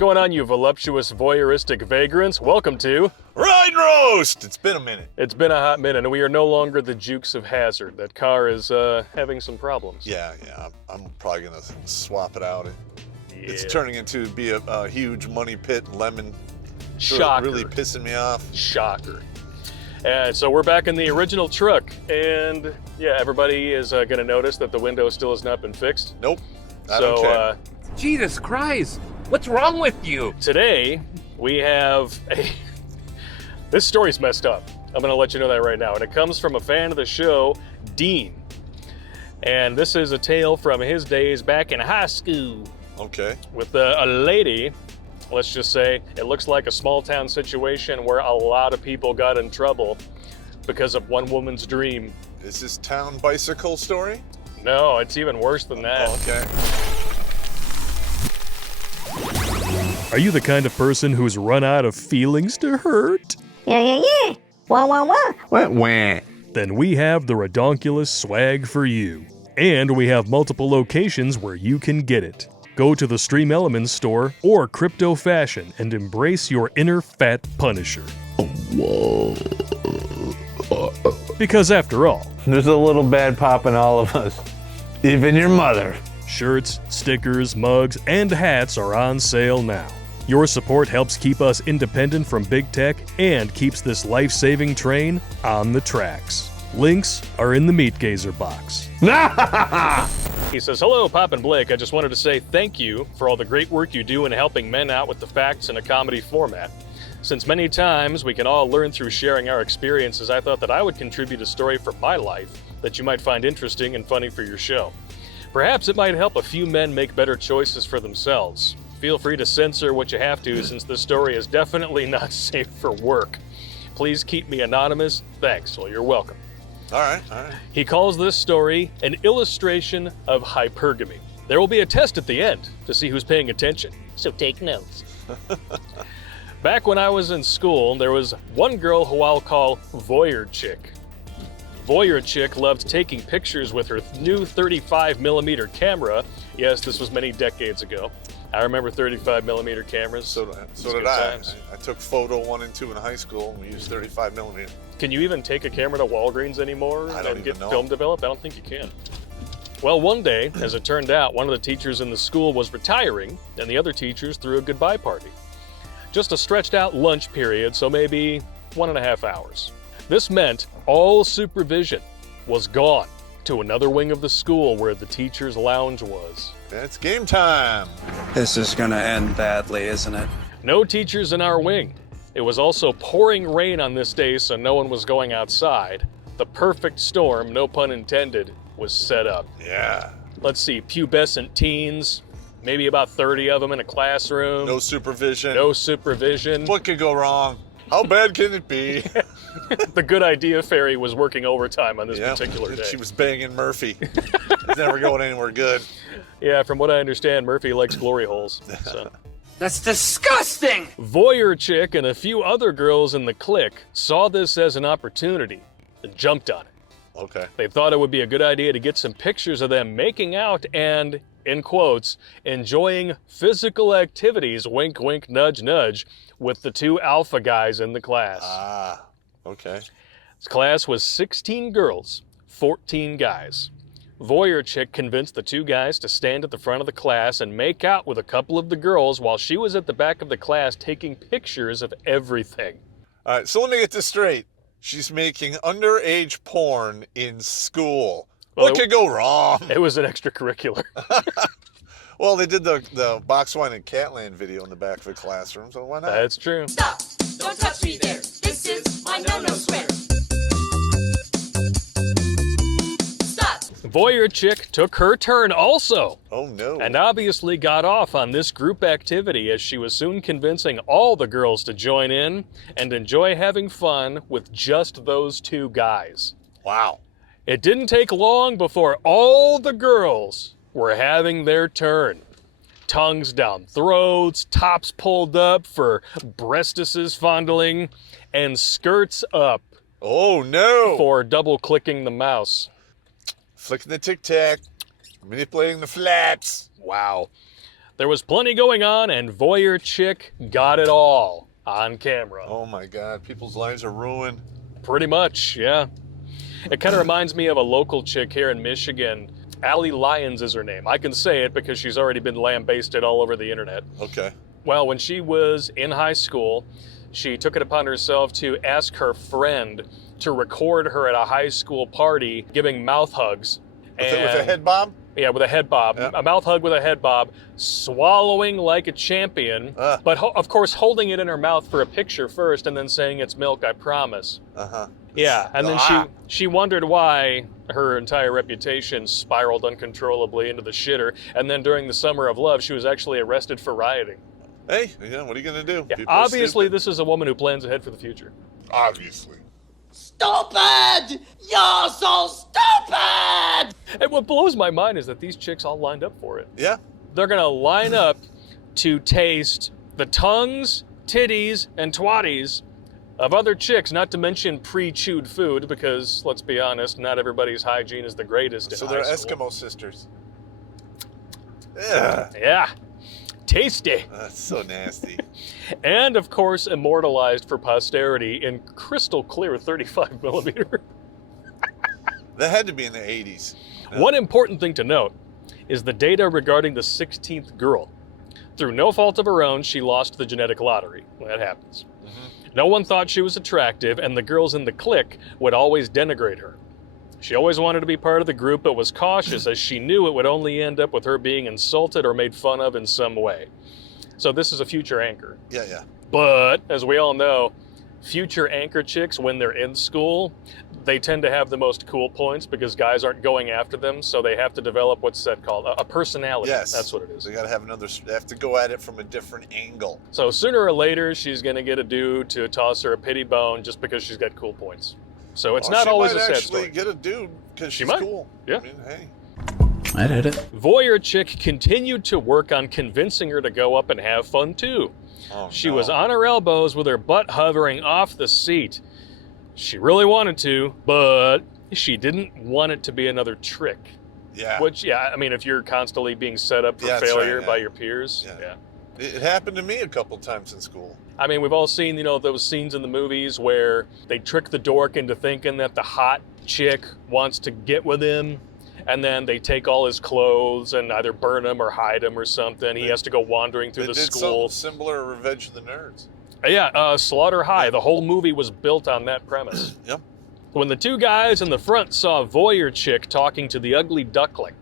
going on, you voluptuous, voyeuristic vagrants? Welcome to Ride Roast! It's been a minute. It's been a hot minute, and we are no longer the Jukes of Hazard. That car is having some problems. Yeah, I'm probably gonna swap it out. Yeah. It's turning into be a huge money pit lemon. Shocker. Really pissing me off. Shocker. And so we're back in the original truck, and yeah, everybody is gonna notice that the window still has not been fixed. Nope. I don't care. Jesus Christ! What's wrong with you? Today, we have a... This story's messed up. I'm gonna let you know that right now. And it comes from a fan of the show, Dean. And this is a tale from his days back in high school. Okay. With a lady, let's just say, it looks like a small town situation where a lot of people got in trouble because of one woman's dream. Is this town bicycle story? No, it's even worse than that. Oh, okay. Are you the kind of person who's run out of feelings to hurt? Yeah. Wah, wah, wah. Wah. Then we have the Redonkulas swag for you. And we have multiple locations where you can get it. Go to the Stream Elements store or Crypto Fashion and embrace your inner fat punisher. Because after all, there's a little bad pop in all of us. Even your mother. shirts, stickers, mugs, and hats are on sale now. Your support helps keep us independent from big tech and keeps this life-saving train on the tracks. Links are in the Meat Gazer box. He says, hello, Popp and Blake. I just wanted to say thank you for all the great work you do in helping men out with the facts in a comedy format. Since many times we can all learn through sharing our experiences, I thought that I would contribute a story from my life that you might find interesting and funny for your show. Perhaps it might help a few men make better choices for themselves. Feel free to censor what you have to, since this story is definitely not safe for work. Please keep me anonymous. Thanks. Well, you're welcome. All right. He calls this story an illustration of hypergamy. There will be a test at the end to see who's paying attention, so take notes. Back when I was in school, there was one girl who I'll call Voyager Chick. Voyager Chick loved taking pictures with her new 35mm camera. Yes, this was many decades ago. I remember 35mm cameras. So did I. I took photo 1 and 2 in high school, and we used 35mm. Can you even take a camera to Walgreens anymore and get film developed? I don't think you can. Well, one day, as it turned out, one of the teachers in the school was retiring, and the other teachers threw a goodbye party. Just a stretched out lunch period, so maybe 1.5 hours. This meant all supervision was gone to another wing of the school where the teacher's lounge was. It's game time. This is gonna end badly, isn't it? No teachers in our wing. It was also pouring rain on this day, so no one was going outside. The perfect storm, no pun intended, was set up. Yeah. Let's see, pubescent teens, maybe about 30 of them in a classroom. No supervision. No supervision. What could go wrong? How bad can it be? The good idea fairy was working overtime on this particular day. She was banging Murphy. It's never going anywhere good. Yeah, from what I understand, Murphy likes glory holes. So. That's disgusting! Voyager Chick and a few other girls in the clique saw this as an opportunity and jumped on it. Okay. They thought it would be a good idea to get some pictures of them making out and, in quotes, enjoying physical activities, wink, wink, nudge, nudge, with the 2 alpha guys in the class. Ah, okay. This class was 16 girls, 14 guys. Voyager Chick convinced the 2 guys to stand at the front of the class and make out with a couple of the girls while she was at the back of the class taking pictures of everything. All right, so let me get this straight. She's making underage porn in school. Well, what could go wrong? It was an extracurricular. Well, they did the Box Wine and Catland video in the back of the classroom, so why not? That's true. Stop! Don't touch me there. This is my no-no square. Stop! Voyager Chick took her turn also. Oh no. And obviously got off on this group activity, as she was soon convincing all the girls to join in and enjoy having fun with just those 2 guys. Wow. It didn't take long before all the girls were having their turn. Tongues down throats, tops pulled up for breastises fondling, and skirts up. Oh no. For double-clicking the mouse. Flicking the tic-tac, manipulating the flaps. Wow. There was plenty going on, and Voyager Chick got it all on camera. Oh my God, people's lives are ruined. Pretty much, yeah. It kind of reminds me of a local chick here in Michigan. Allie Lyons is her name. I can say it because she's already been lambasted all over the internet. Okay. Well, when she was in high school, she took it upon herself to ask her friend to record her at a high school party giving mouth hugs. With a head bob? Yeah, with a head bob. Yeah. A mouth hug with a head bob, swallowing like a champion, but of course holding it in her mouth for a picture first and then saying it's milk, I promise. Uh-huh. Yeah, and then she wondered why her entire reputation spiraled uncontrollably into the shitter, and then during the Summer of Love, she was actually arrested for rioting. Hey, yeah, what are you going to do? Yeah, People are obviously, stupid. this is a woman who plans ahead for the future. Obviously. Stupid! You're so stupid! And what blows my mind is that these chicks all lined up for it. Yeah. They're gonna line up to taste the tongues, titties, and twatties of other chicks, not to mention pre-chewed food, because let's be honest, not everybody's hygiene is the greatest So in they're high school. Eskimo sisters. Yeah. Yeah. Tasty. That's so nasty. And of course, immortalized for posterity in crystal clear 35 millimeter. That had to be in the 80s. One important thing to note is the data regarding the 16th girl. Through no fault of her own, she lost the genetic lottery. That happens. No one thought she was attractive, and the girls in the clique would always denigrate her. She always wanted to be part of the group, but was cautious as she knew it would only end up with her being insulted or made fun of in some way. So this is a future anchor. Yeah, yeah. But, as we all know, future anchor chicks, when they're in school, they tend to have the most cool points because guys aren't going after them, so they have to develop, what's that called? A personality. Yes. That's what it is. They got to have they have to go at it from a different angle. So sooner or later, she's going to get a dude to toss her a pity bone just because she's got cool points. So it's not always a sad She story. might actually get a dude because she's might. cool. Yeah. I mean, hey. I'd hit it. Voyager Chick continued to work on convincing her to go up and have fun too. Oh, She no. was on her elbows with her butt hovering off the seat. She really wanted to, but she didn't want it to be another trick. Yeah. Which, yeah, I mean, if you're constantly being set up for Yeah, that's failure right, yeah. by your peers, Yeah. yeah. It happened to me a couple times in school. I mean, we've all seen, those scenes in the movies where they trick the dork into thinking that the hot chick wants to get with him, and then they take all his clothes and either burn them or hide them or something. He has to go wandering through They the did school. something similar to Revenge of the Nerds. Yeah, Slaughter High. The whole movie was built on that premise. Yep. When the two guys in the front saw Voyager Chick talking to the ugly duckling,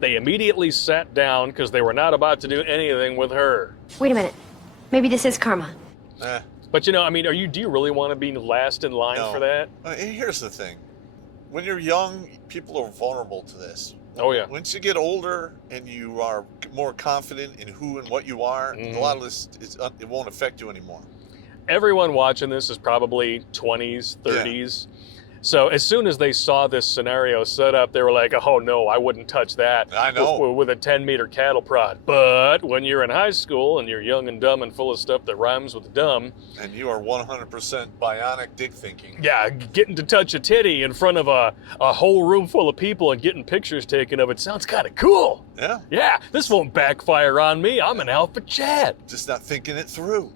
they immediately sat down because they were not about to do anything with her. Wait a minute. Maybe this is karma. But do you really want to be last in line No. for that? Here's the thing. When you're young, people are vulnerable to this. Oh, yeah. Once you get older and you are more confident in who and what you are, a lot of this, it won't affect you anymore. Everyone watching this is probably 20s, 30s. So as soon as they saw this scenario set up, they were like, oh no, I wouldn't touch that. I know. With a 10-meter cattle prod. But when you're in high school and you're young and dumb and full of stuff that rhymes with dumb. And you are 100% bionic dick thinking. Yeah, getting to touch a titty in front of a whole room full of people and getting pictures taken of it sounds kind of cool. Yeah. Yeah, this won't backfire on me. I'm an alpha Chad. Just not thinking it through.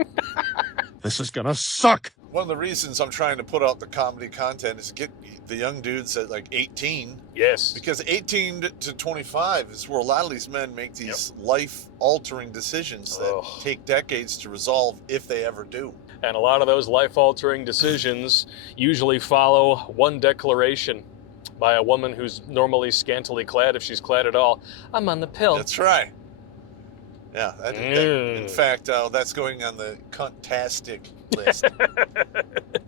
This is gonna suck. One of the reasons I'm trying to put out the comedy content is to get the young dudes at like 18. Yes. Because 18 to 25 is where a lot of these men make these life-altering decisions that take decades to resolve if they ever do. And a lot of those life-altering decisions usually follow one declaration by a woman who's normally scantily clad, if she's clad at all. I'm on the pill. That's right. Yeah. In fact, that's going on the cuntastic list.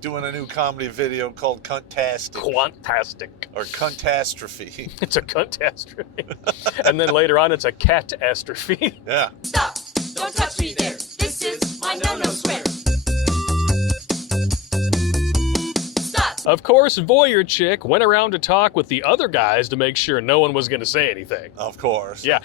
Doing a new comedy video called Cuntastic. Quantastic. Or Cuntastrophe. It's a cuntastrophe. And then later on, it's a catastrophe. Yeah. Stop! Don't touch me there. This is my no-no square. Stop! Of course, Voyager Chick went around to talk with the other guys to make sure no one was going to say anything. Of course. Yeah,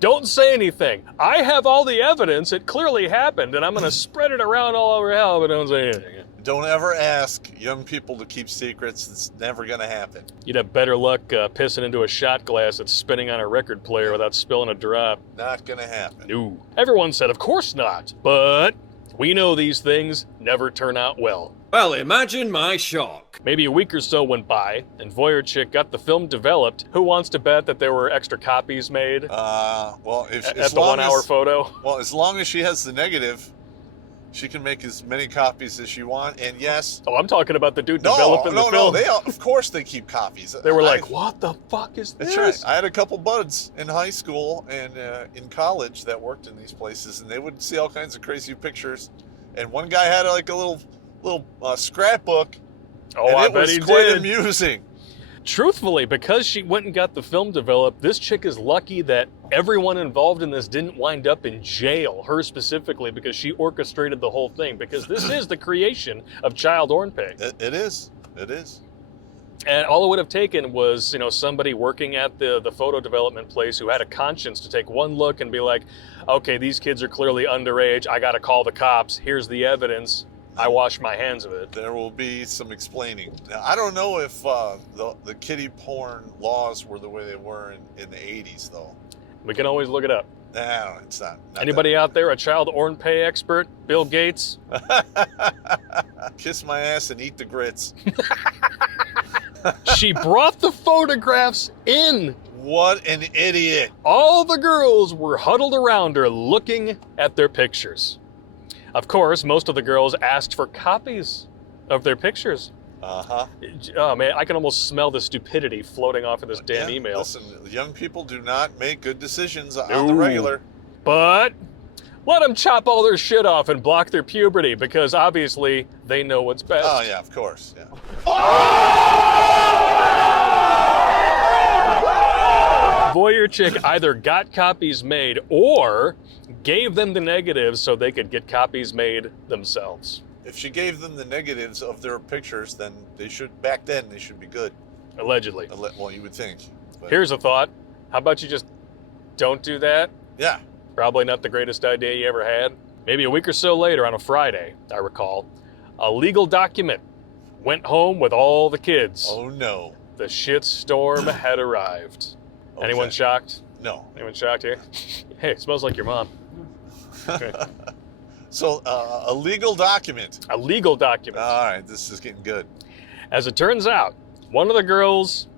don't say anything. I have all the evidence. It clearly happened, and I'm going to spread it around all over hell, but don't say anything. Don't ever ask young people to keep secrets. It's never going to happen. You'd have better luck pissing into a shot glass that's spinning on a record player without spilling a drop. Not going to happen. No. Everyone said, of course not. But we know these things never turn out well. Well, imagine my shock. Maybe a week or so went by, and Voyager Chick got the film developed. Who wants to bet that there were extra copies made? Well, At the 1 hour photo? Well, as long as she has the negative, she can make as many copies as she wants. And yes. Oh, I'm talking about the dude developing the film. No. Of course they keep copies. They were like, what the fuck is this? That's right. I had a couple buds in high school and in college that worked in these places, and they would see all kinds of crazy pictures. And one guy had like a little scrapbook. Oh, and I it bet was he quite did. Amusing. Truthfully, because she went and got the film developed, this chick is lucky that everyone involved in this didn't wind up in jail, her specifically, because she orchestrated the whole thing, because this is the creation of child Ornpay. It is. It is. And all it would have taken was, somebody working at the photo development place who had a conscience to take one look and be like, okay, these kids are clearly underage. I got to call the cops. Here's the evidence. I wash my hands of it. There will be some explaining. Now, I don't know if the kiddie porn laws were the way they were in the 80s, though. We can always look it up. No, it's not. Anybody out there, a child Ornpay expert? Bill Gates? Kiss my ass and eat the grits. She brought the photographs in. What an idiot. All the girls were huddled around her looking at their pictures. Of course, most of the girls asked for copies of their pictures. Uh-huh. Oh, man, I can almost smell the stupidity floating off of this damn email. Listen, young people do not make good decisions on the regular. But let them chop all their shit off and block their puberty, because obviously they know what's best. Oh, yeah, of course. Yeah. Voyager Chick either got copies made or gave them the negatives so they could get copies made themselves. If she gave them the negatives of their pictures, then back then they should be good. Allegedly. Well, you would think. But Here's a thought. How about you just don't do that? yeah. Probably not the greatest idea you ever had. Maybe a week or so later on a Friday, I recall, a legal document went home with all the kids. Oh, no. The shitstorm had arrived. Okay. Anyone shocked? No. Anyone shocked here? Hey, it smells like your mom. Okay. So, a legal document. A legal document. All right, this is getting good. As it turns out, one of the girls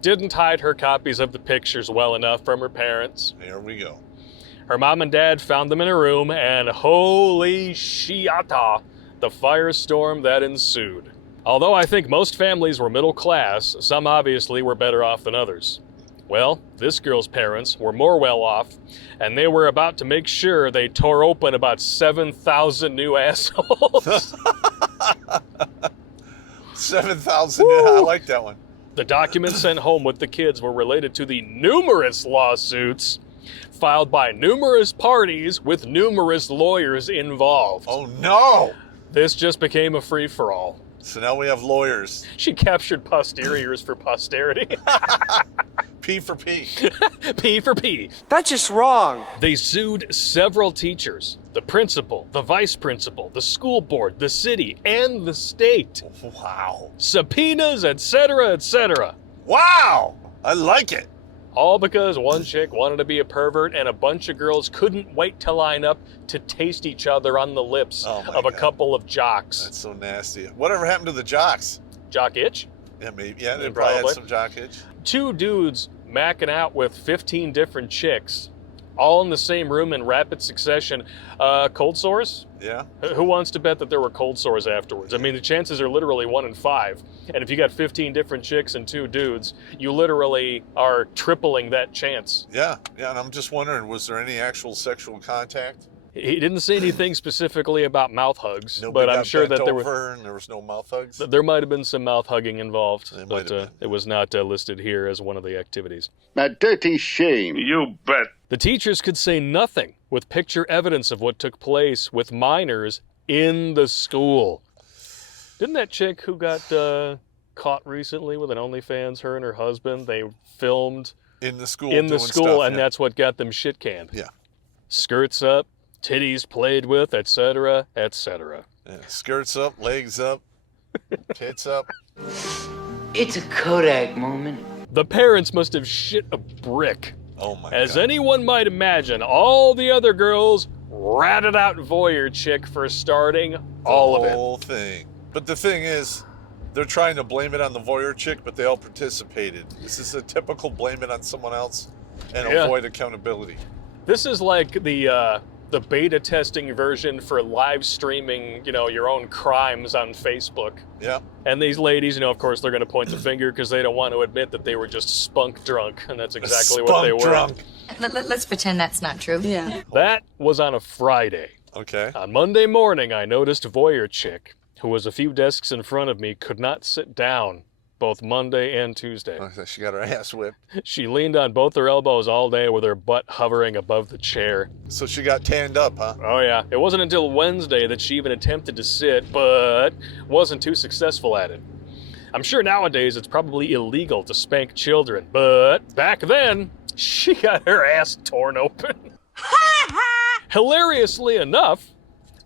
didn't hide her copies of the pictures well enough from her parents. Here we go. Her mom and dad found them in her room, and holy shiata, the firestorm that ensued. Although I think most families were middle class, some obviously were better off than others. Well, this girl's parents were more well off, and they were about to make sure they tore open about 7,000 new assholes. 7,000. I like that one. The documents sent home with the kids were related to the numerous lawsuits filed by numerous parties with numerous lawyers involved. Oh, no. This just became a free-for-all. So now we have lawyers. She captured posteriors for posterity. P for P. P for P. That's just wrong. They sued several teachers, the principal, the vice principal, the school board, the city, and the state. Wow. Subpoenas, etc., etc. Wow. I like it. All because one chick wanted to be a pervert and a bunch of girls couldn't wait to line up to taste each other on the lips Oh my of a God. couple of jocks. That's so nasty. Whatever happened to the jocks? Jock itch? Yeah, maybe. Yeah, they Yeah, probably had probably. some jock itch. Two dudes macking out with 15 different chicks, all in the same room in rapid succession. Cold sores? Yeah. Who wants to bet that there were cold sores afterwards? I mean, the chances are literally 1 in 5. And if you got 15 different chicks and 2 dudes, you literally are tripling that chance. Yeah. Yeah. And I'm just wondering, was there any actual sexual contact? He didn't say anything specifically about mouth hugs, Nobody but I'm got sure bent that there were. over and there was no mouth hugs? There might have been some mouth hugging involved, There might but have been. it was not listed here as one of the activities. A dirty shame. You bet. The teachers could say nothing with picture evidence of what took place with minors in the school. Didn't that chick who got caught recently with an OnlyFans, her and her husband, they filmed In the school. in the doing school, stuff, and yeah. that's what got them shit canned? Yeah. Skirts up, titties played with, etc., etc. Yeah, skirts up, legs up, tits up. It's a Kodak moment. The parents must have shit a brick. Oh my As God. anyone might imagine, all the other girls ratted out Voyager Chick for starting all of The it. whole thing. But the thing is, they're trying to blame it on the voyeur chick, but they all participated. This is a typical blame it on someone else and avoid accountability. This is like the beta testing version for live streaming, your own crimes on Facebook. Yeah. And these ladies, of course, they're going to point the finger because they don't want to admit that they were just spunk drunk, and that's exactly what they were. Drunk. Let's pretend that's not true. Yeah. That was on a Friday. Okay. On Monday morning, I noticed Voyager Chick, who was a few desks in front of me, could not sit down both Monday and Tuesday. She got her ass whipped. She leaned on both her elbows all day with her butt hovering above the chair. So she got tanned up, huh? Oh yeah. It wasn't until Wednesday that she even attempted to sit, but wasn't too successful at it. I'm sure nowadays it's probably illegal to spank children, but back then, she got her ass torn open. Hilariously enough,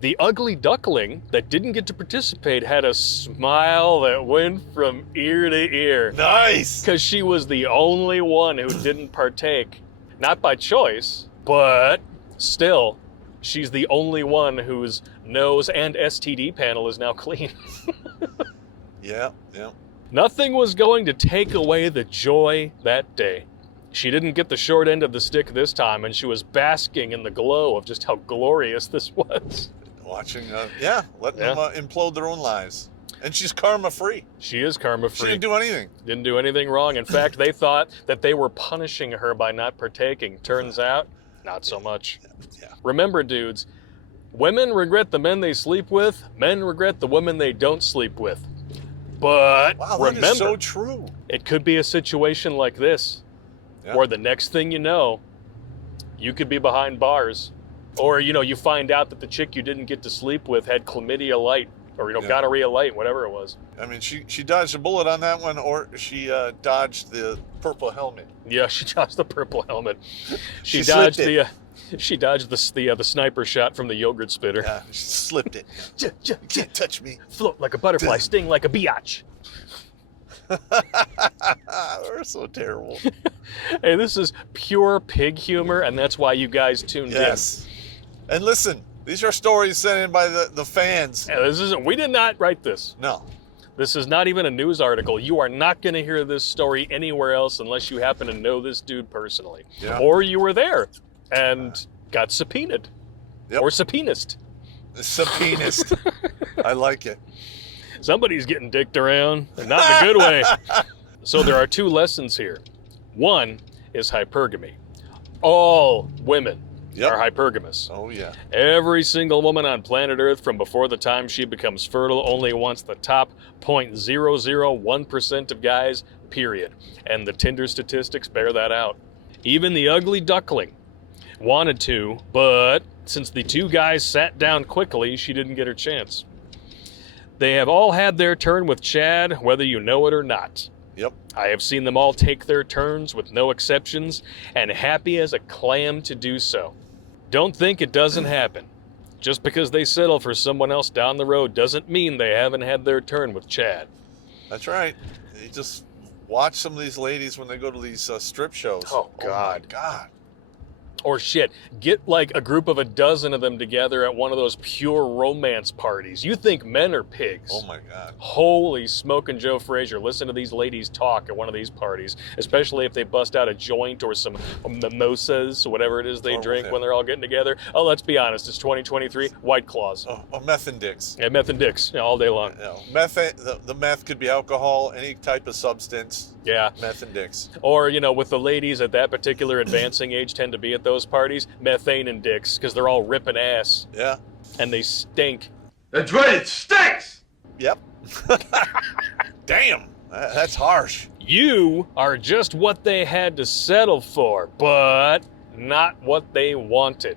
the ugly duckling that didn't get to participate had a smile that went from ear to ear. Nice! Because she was the only one who didn't partake. Not by choice, but still, she's the only one whose nose and STD panel is now clean. Yeah. Nothing was going to take away the joy that day. She didn't get the short end of the stick this time, and she was basking in the glow of just how glorious this was. Watching, letting them implode their own lives. And she's karma-free. She is karma-free. She didn't do anything. Didn't do anything wrong. In fact, they thought that they were punishing her by not partaking. Turns out, not so much. Yeah. Remember, dudes, women regret the men they sleep with, men regret the women they don't sleep with. But Wow, remember, that is so true. it could be a situation like this, where the next thing you know, you could be behind bars. Or, you find out that the chick you didn't get to sleep with had chlamydia light, or, gonorrhea light, whatever it was. I mean, she dodged a bullet on that one, or she dodged the purple helmet. Yeah, she dodged the purple helmet. She slipped dodged the sniper shot from the yogurt spitter. Yeah, she slipped it. You can't touch me. Float like a butterfly, sting like a biatch. We're so terrible. Hey, this is pure pig humor, and that's why you guys tuned Yes. And listen, these are stories sent in by the fans. in. Yeah, we did not write this. No. This is not even a news article. You are not going to hear this story anywhere else unless you happen to know this dude personally. Yeah. Or you were there and got subpoenaed. Yep. Or subpoenast. Subpoenast. I like it. Somebody's getting dicked around, and not in a good way. So there are two lessons here. One is hypergamy. All women are hypergamous. Oh, yeah. Every single woman on planet Earth from before the time she becomes fertile only wants the top 0.001% of guys, period. And the Tinder statistics bear that out. Even the ugly duckling wanted to, but since the two guys sat down quickly, she didn't get her chance. They have all had their turn with Chad, whether you know it or not. Yep. I have seen them all take their turns with no exceptions, and happy as a clam to do so. Don't think it doesn't happen. Just because they settle for someone else down the road doesn't mean they haven't had their turn with Chad. That's right. You just watch some of these ladies when they go to these strip shows. Oh, God. Oh, my God. Or shit, get like a group of a dozen of them together at one of those pure romance parties. You think men are pigs. Oh my God. Holy smoking Joe Frazier. Listen to these ladies talk at one of these parties, especially if they bust out a joint or some mimosas, whatever it is they drink when they're all getting together. Oh, let's be honest, it's 2023, White Claws. Oh, meth and dicks. Yeah, meth and dicks, all day long. Meth, the meth could be alcohol, any type of substance. Yeah. Meth and dicks. Or, with the ladies at that particular advancing age tend to be at those parties, methane and dicks, because they're all ripping ass. Yeah. And they stink. That's right, it stinks! Yep. Damn, that's harsh. You are just what they had to settle for, but not what they wanted.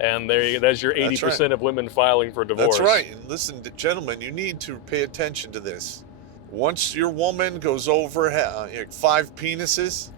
And there's your 80% of women filing for divorce. That's right. And listen, gentlemen, you need to pay attention to this. Once your woman goes over 5 penises,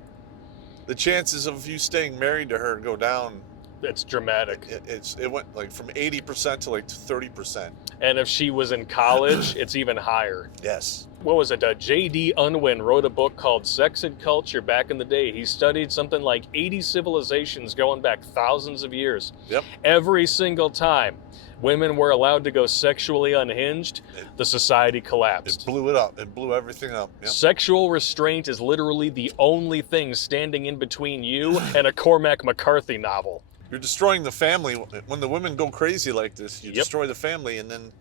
the chances of you staying married to her go down It's dramatic. It went like from 80% to like 30%. And if she was in college, it's even higher. Yes. What was it? J.D. Unwin wrote a book called Sex and Culture back in the day. He studied something like 80 civilizations going back thousands of years. Yep. Every single time women were allowed to go sexually unhinged, the society collapsed. It blew it up. It blew everything up. Yep. Sexual restraint is literally the only thing standing in between you and a Cormac McCarthy novel. You're destroying the family. When the women go crazy like this, you destroy the family, and then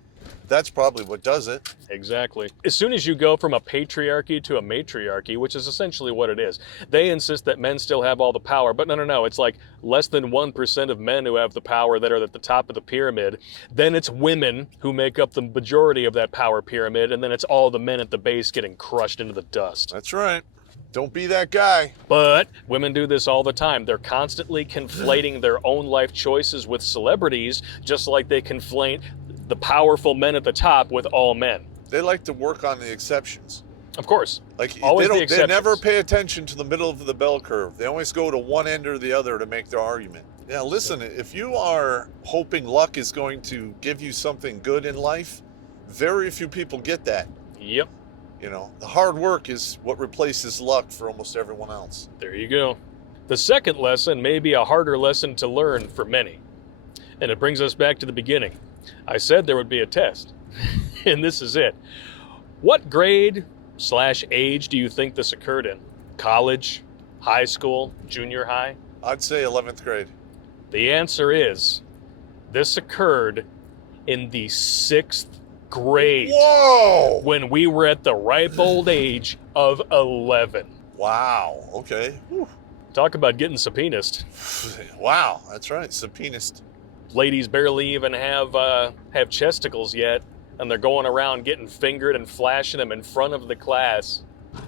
that's probably what does it. Exactly. As soon as you go from a patriarchy to a matriarchy, which is essentially what it is, they insist that men still have all the power. But no. It's like less than 1% of men who have the power that are at the top of the pyramid. Then it's women who make up the majority of that power pyramid. And then it's all the men at the base getting crushed into the dust. That's right. Don't be that guy. But women do this all the time. They're constantly conflating their own life choices with celebrities, just like they conflate the powerful men at the top with all men. They like to work on the exceptions. Of course. Like always they never pay attention to the middle of the bell curve. They always go to one end or the other to make their argument. Yeah, listen, if you are hoping luck is going to give you something good in life, very few people get that. Yep. You know, the hard work is what replaces luck for almost everyone else. There you go. The second lesson may be a harder lesson to learn for many. And it brings us back to the beginning. I said there would be a test. And this is it. What grade/age do you think this occurred in? College, high school, junior high? I'd say 11th grade. The answer is, this occurred in the 6th grade. Whoa! When we were at the ripe old age of 11. Wow, okay. Whew. Talk about getting subpoenaed. Wow, that's right, subpoenaed. Ladies barely even have chesticles yet, and they're going around getting fingered and flashing them in front of the class.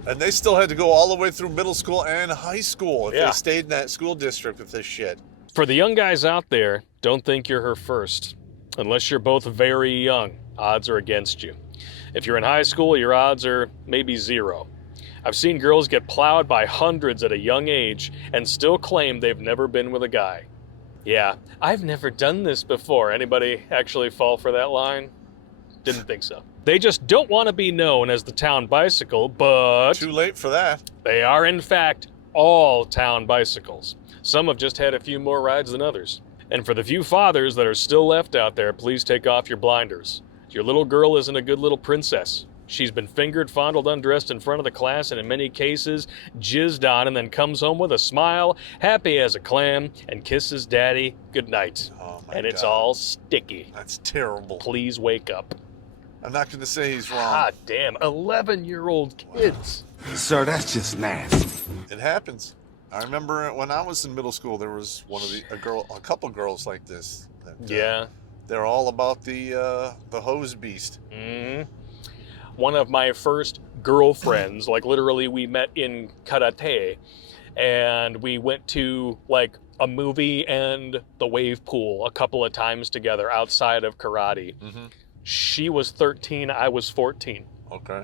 And they still had to go all the way through middle school and high school if Yeah. they stayed in that school district with this shit. For the young guys out there, don't think you're her first. Unless you're both very young, odds are against you. If you're in high school, your odds are maybe 0. I've seen girls get plowed by hundreds at a young age and still claim they've never been with a guy. Yeah, I've never done this before. Anybody actually fall for that line? Didn't think so. They just don't want to be known as the town bicycle, but Too late for that. they are in fact all town bicycles. Some have just had a few more rides than others. And for the few fathers that are still left out there, please take off your blinders. Your little girl isn't a good little princess. She's been fingered, fondled, undressed in front of the class, and in many cases, jizzed on, and then comes home with a smile, happy as a clam, and kisses daddy goodnight. Oh my And it's God. all sticky. That's terrible. Please wake up. I'm not going to say he's wrong. God damn, 11-year-old kids. Sir, that's just nasty. It happens. I remember when I was in middle school, there was a couple girls like this. That, Yeah. They're all about the hose beast. Mm-hmm. One of my first girlfriends, like literally we met in karate, and we went to like a movie and the wave pool a couple of times together outside of karate. Mm-hmm. She was 13, I was 14. Okay.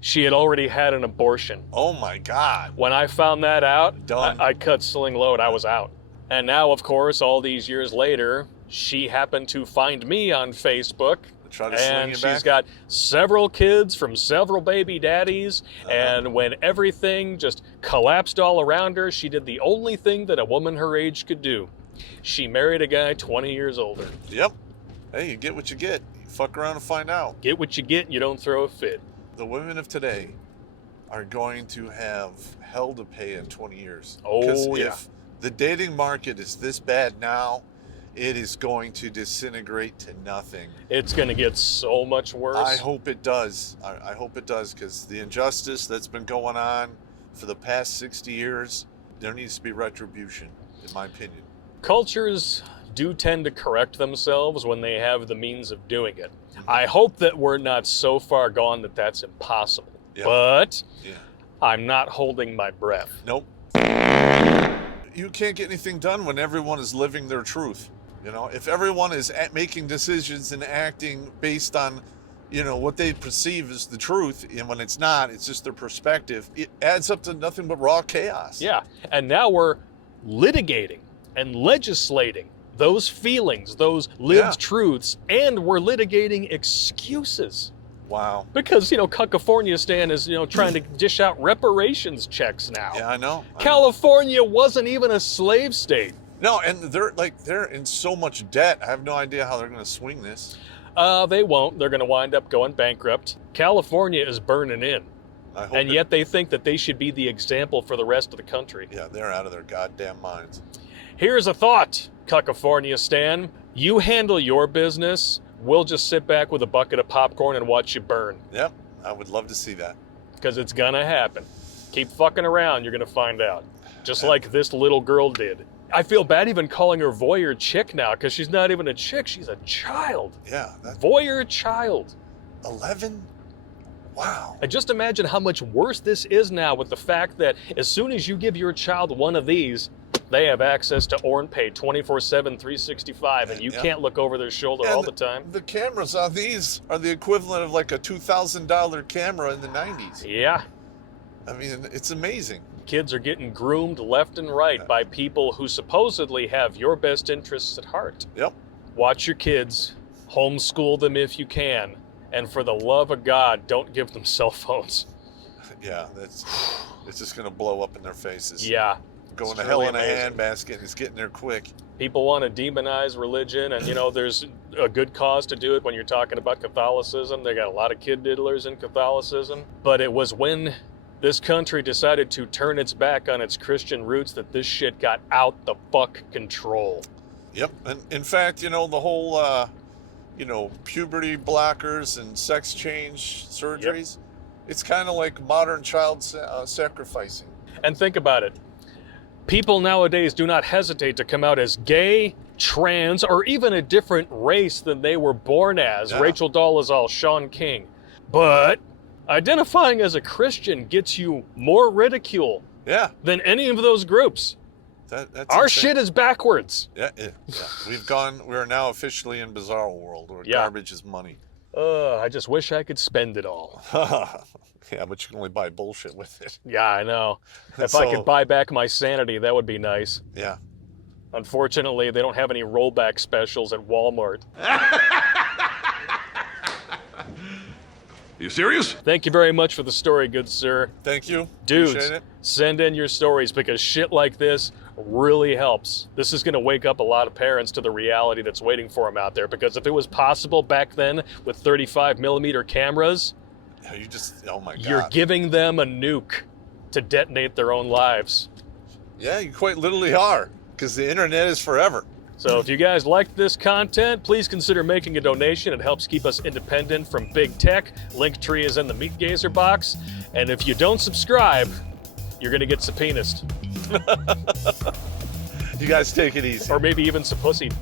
She had already had an abortion. Oh my God. When I found that out, Done. I cut sling load, I was out. And now, of course, all these years later, she happened to find me on Facebook. Try to sling And you she's back? got several kids from several baby daddies. And when everything just collapsed all around her, she did the only thing that a woman her age could do. She married a guy 20 years older. Yep. Hey, you get what you get. You fuck around and find out. Get what you get, you don't throw a fit. The women of today are going to have hell to pay in 20 years. Oh, 'Cause yeah. if the dating market is this bad now, it is going to disintegrate to nothing. It's going to get so much worse. I hope it does. I hope it does, because the injustice that's been going on for the past 60 years, there needs to be retribution, in my opinion. Cultures do tend to correct themselves when they have the means of doing it. I hope that we're not so far gone that that's impossible. Yeah. But Yeah. I'm not holding my breath. Nope. You can't get anything done when everyone is living their truth. You know, if everyone is making decisions and acting based on, you know, what they perceive as the truth, and when it's not, it's just their perspective, it adds up to nothing but raw chaos. Yeah, and now we're litigating and legislating those feelings, those lived truths, and we're litigating excuses. Wow. Because, California Stan is, trying to dish out reparations checks now. Yeah, I know. California wasn't even a slave state. No, and they're in so much debt. I have no idea how they're going to swing this. They won't. They're going to wind up going bankrupt. California is burning in. And yet they think that they should be the example for the rest of the country. Yeah, they're out of their goddamn minds. Here's a thought, California Stan. You handle your business. We'll just sit back with a bucket of popcorn and watch you burn. Yep, I would love to see that. Because it's gonna happen. Keep fucking around, you're gonna find out. Just like this little girl did. I feel bad even calling her Voyager Chick now, because she's not even a chick, she's a child. Yeah. Voyeur child. 11? Wow. And just imagine how much worse this is now with the fact that as soon as you give your child one of these, they have access to OrnPay 24/7, 365, and you can't look over their shoulder all the time. The cameras on these are the equivalent of like a $2,000 camera in the 90s. Yeah. I mean, it's amazing. Kids are getting groomed left and right by people who supposedly have your best interests at heart. Yep. Watch your kids, homeschool them if you can, and for the love of God, don't give them cell phones. Yeah, it's just going to blow up in their faces. Yeah. Going to hell in a handbasket, and it's getting there quick. People want to demonize religion, and there's a good cause to do it when you're talking about Catholicism. They got a lot of kid diddlers in Catholicism. But it was when this country decided to turn its back on its Christian roots that this shit got out the fuck control. Yep, and in fact, the whole, puberty blockers and sex change surgeries, it's kind of like modern child sacrificing. And think about it. People nowadays do not hesitate to come out as gay, trans, or even a different race than they were born as. Rachel Dolezal, Sean King. But identifying as a Christian gets you more ridicule than any of those groups. That's Our insane. shit is backwards. Yeah. We're now officially in bizarre world where garbage is money. I just wish I could spend it all. Yeah, but you can only buy bullshit with it. Yeah, I know. If I could buy back my sanity, that would be nice. Yeah. Unfortunately, they don't have any rollback specials at Walmart. You serious? Thank you very much for the story, good sir. Thank you. Dudes, Appreciate it. send in your stories because shit like this really helps. This is going to wake up a lot of parents to the reality that's waiting for them out there, because if it was possible back then with 35 millimeter cameras, oh my God. You're giving them a nuke to detonate their own lives. Yeah, you quite literally are, because the internet is forever. So if you guys liked this content, please consider making a donation. It helps keep us independent from big tech. Linktree is in the Meat Gazer box. And if you don't subscribe, you're going to get subpoenaed. You guys take it easy. Or maybe even suppussied.